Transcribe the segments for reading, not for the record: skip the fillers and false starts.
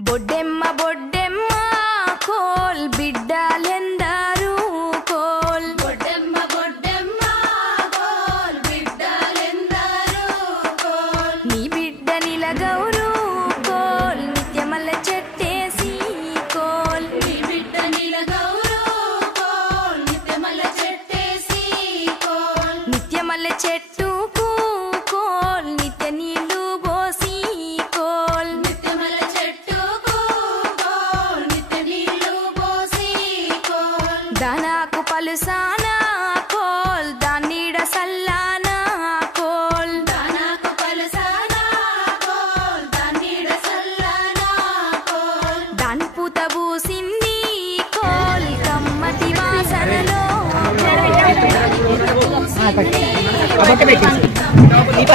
బొడ్డెమ్మ బొడ్డెమ్మ కోల్ బిడ్డలెందరూ కోల్ బొడ్డెమ్మ బొడ్డెమ్మ కోల్ బిడ్డలెందరూ కోల్ నీ బిడ్డ నిలగౌరు కోల్ నిత్యమల్ల చెట్టేసి కోల్ నీ బిడ్డ నిలగౌరు కోల్ నిత్యమల్ల చెట్టేసి కోల్ నిత్యమల్ల చెట్టుకు కోల్ నిత్య నీళ్లు పోసి కోల్ నిత్యమల్ల చెట్టుకు కోల్ నిత్య నీళ్లు పోసి కోల్ దానాకు పలుసానా కోల్ దాన్నీడ సల్లానా కోల్ దానాకు పలసానా కోల్ దాన్నీడ సల్లానా కోల్ దాని పూత పూసింది కోల్ కమ్మటి వాసనలో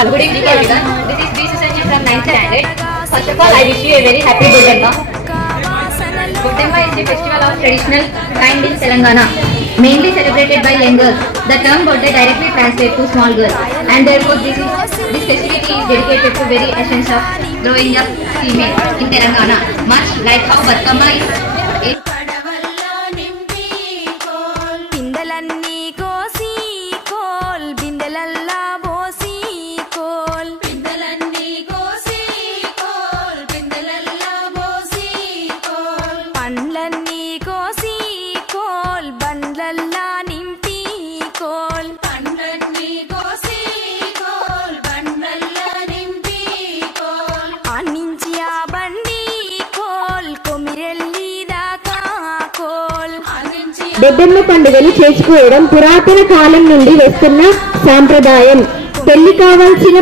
Good evening everyone. This is B. Susanji from 9th standard. First of all, I wish you a very happy Budemma. Budemma is the festival of traditional kind in Telangana, mainly celebrated by young girls. The term Bodde directly translates to small girl, and therefore this festivity is dedicated to very essence of growing up female in Telangana, much like how Batkama is. కడవల్లో నింపి coal పిందెలన్నీ కోసి coal బిందెలల్లా పోసి coal పిందెలన్నీ కోసి coal పిందెలల్లా పోసి coal పండ్లన్నీ కోసి coal బండ్లల్లా నింపి coal పండ్లన్నీ కోసి coal బండ్లల్లా నింపి coal ఆనించి ఆ బండి కోల్ కొమిరెల్లి దాకా కోల్ అందించి బొడ్డెమ్మ పండుగను చేసుకోవడం పురాతన కాలం నుండి వస్తున్న సాంప్రదాయం. పెళ్లి కావాల్సిన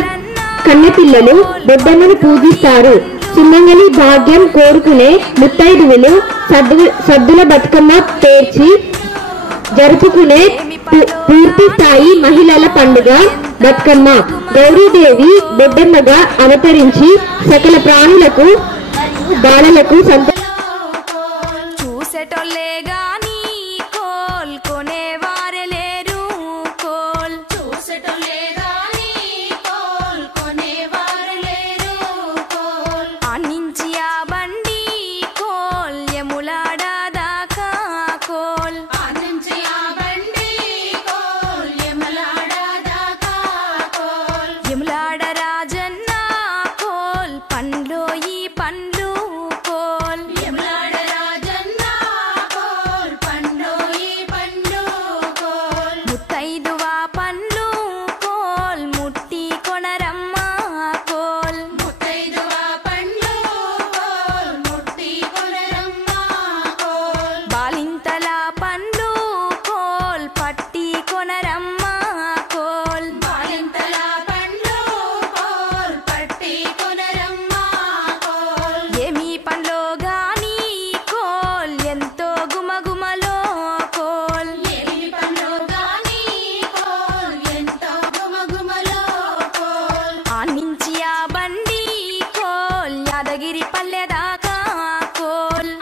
కన్నెపిల్లలు బొడ్డెమ్మను పూజిస్తారు. సుమంగళి భాగ్యం కోరుకునే ముత్తైదువులు సద్దుల బతుకమ్మ పేర్చి జరుపుకునే పూర్తి స్థాయి మహిళల పండుగ బతుకమ్మ. గౌరీదేవి బొడ్డెమ్మగా అవతరించి సకల ప్రాణులకు బాలలకు చూసేటోళ్ళే గాని కోల్ కొనేవారే లేరు కోల్ చూసటోళ్ళే గాని కోల్ కొనేవారు లేరు కోల్ ఆనించి ఆ బండి కోల్ యములాడ దాకా కోల్ ఆనంచి ఆ బండి కోల్ యమలాడ దాకా కోల్ యములాడ రాజన్న కోల్ పండ్లో ఈ పండ్లు కోల్ యమలాడ రాజన్న కోల్ పండు ఈ పండు కోల్ ముత్తైదువా పండ్లు కోల్ ముట్టి కొనరమ్మ కోల్ ముత్తైదువ పండ్లు కోల్ ముట్టి కొనరమ్మ కోల్ బాలింతల పండ్లు కోల్ పట్టి కొనరమ్మ కోల్ బాలింతల పండ్లు కోల్ పట్టి కొనరమ్మ కోల్ ఏమి పండ్లో గాని కోల్ ఎంతో గుమగుమలో కోల్ ఏమి పండ్లు గాని కోల్ ఎంతో గుమగుమలో కోల్ ఆనించి ఆ బండి కోల్ యాదగిరి పల్లె దాకా కోల్